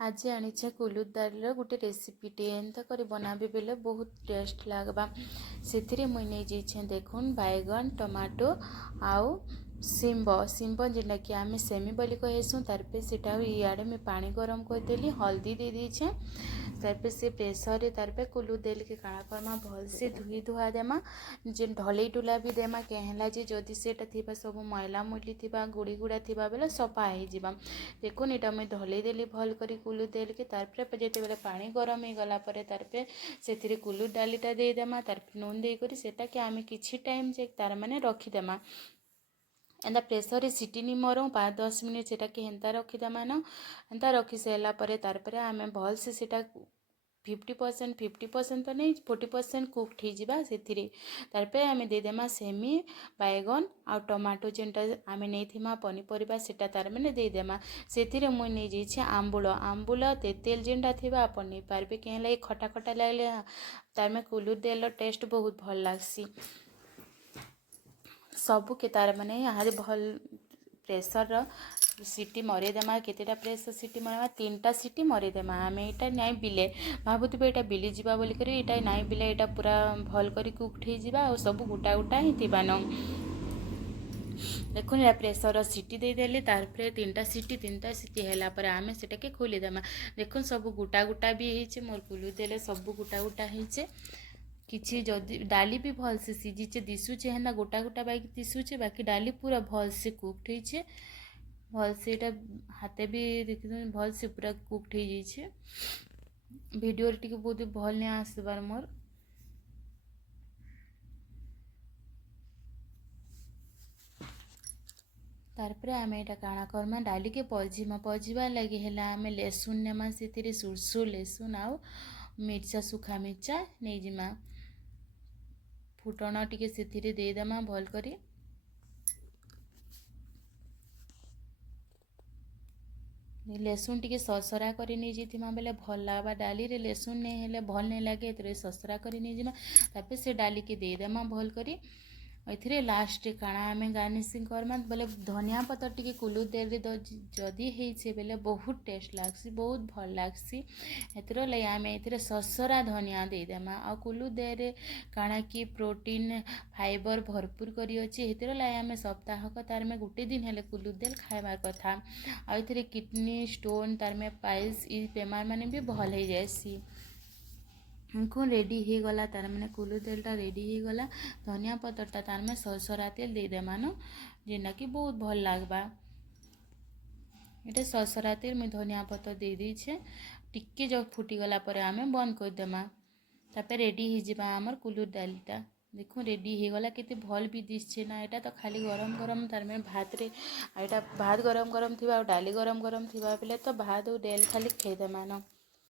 आज आनीचे कुलुद दाल गोटे रेसिपीटे एंता कर बनाबी बेले बहुत टेस्ट लगवा। से मुई नहीं जाइछे देखुन बैगन टमाटो आउ सिंब जेनटा कि आम सेमी बोली कहसुँ तार पे सीटा इे मैं पानी गरम करदेली हल्दी दे दीछे तार पे से प्रेसर रे तार पे कुलू देल के काଣା करमा भल से धुई धुआ देमा जे ढलई टुला भी देमा कहला जे जदि सेटा थिबा सब मैला मुली थिबा गुड़ी गुड़ा थिबा बेले सफा हो जिबा। देखुन एटा मैं ढलई देली भल करी कुलू देल के तार पे जेते बेले पानी गरम हो गला परे तार पे सेथिरे कुलू डालीटा दे देमा तार पे नून दे करी सेटा के आमे किछि टाइम जे तार माने रखी देमा एंता प्रेसर रे सीटी नि मरऊ 5-10 मिनिट सेटा के हेंता रखीदेमा न एंता रखी सारा पर तार पर आम भल से सेटा 50% तो नहीं 40% कुक्ड हो जावा से तार पे आम देदेमा सेमी बैगन आ टमाटो जेनटा आम नहीं पनीपरिया सेटा तार मैंने देदेमा से मुई नहीं जाइए आंबुल तेतेल जेनटा थी आप नहीं पारे कहीं लगे खटा खटा लगे तार में कुलू देल टेस्ट बहुत भल लगसी सबू के तार माने यहाँ भल प्रेसर सीटी मरेदेमा केतेटा प्रेसर सीटी मरेमा 3टा सीटी मरेदेमा आम यहाँ नाई बिले भावुवे यहाँ बिली जावा बोली करी यहाँ नाई बिले यहाँ पूरा भल कर कुक्ड हो जावा और सब गोटा गोटा ही थी देखुन या प्रेसर सीटी देदेली तार पे 3टा सीटी है पर आम से खोलीदेमा देखुन सब गोटा गोटा भी होइछे मोर कुलू देले सब गोटा गोटा होइछे किछि जदि डाली भी भल से सीझीचे दिशुचे है गोटा गोटा बाकी दिशुचे बाकी डाली पूरा भल से कुक्ड होइछे भल से एटा हाथे भी देखि भल से पूरा कुक्ड हो जाइछे वीडियो रे टिके बहुत भल नहीं आसबार मोर तारपरे आम यहाँ काଣା करमा डाली के पजिबा लगे है आम लेसुन नेमा से सुरसु लेसुन आउ मिर्चा सुखा मिर्चा नहीं जिमा फुटण टिके से देदेमा भल करी लेसुन टिके ससरा करी नहीं जाइथिमा बेले भल लागबा डाली रे लेसुन नहीं हेले भल नहीं लगे एतरे ससरा करी नहीं जिमा तापर से डाली के देदेमा भल करी एथिरे लास्ट काଣା आमे गार्निशिंग करमा बोले धनिया पत्तर टिके कुलू देल रे जदि हेइछे बेले बहुत टेस्ट लागसी बहुत भल लागसी एतरो लई आमे एथिरे ससरा धनिया दे देमा आ कुलू दे रे काଣା कि प्रोटीन फाइबर भरपूर करी अछि एतरो लई आमे सप्ताहक तार में गोटे दिन हेले कुलू देल खाइबार कथा आ एथिरे किडनी स्टोन तार में पाइल्स ई बेमार माने भी भल हो जाएसी कौन रेडी हो गला तार मैंने कुलू तेलटा रेडी हो गला धनिया पत्तरटा तार में सरसरा तेल दे देमा न जेना कि बहुत भल लागबा ये सरसरा तेल मैं धनिया पत्तर दे दीछे टिके जब फुटी गला पर आमे बंद कर देमा तापर रेडी हो जाबा आमर कुलू डालीटा देखो रेडी हो गला केते भल भी दिसछे ना एटा तो खाली गरम गरम तार में भात रे एटा भात गरम गरम थिबा डाली गरम गरम थिबा बेले तो भात और डाल खाली खाई देमा न